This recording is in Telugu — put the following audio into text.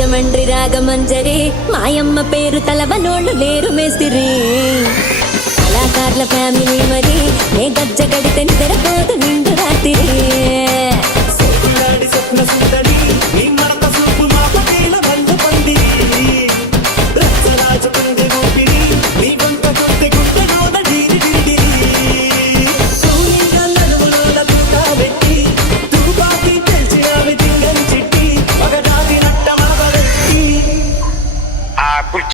రాజమండ్రి రాగమంజరి మాయమ్మ పేరు తలవనోళ్ళు లేరు మేస్తిరి కళాకారుల ఫ్యామిలీ మరి నే గజ్జ గడితే నిద్రపోదు నిండు రాత్రి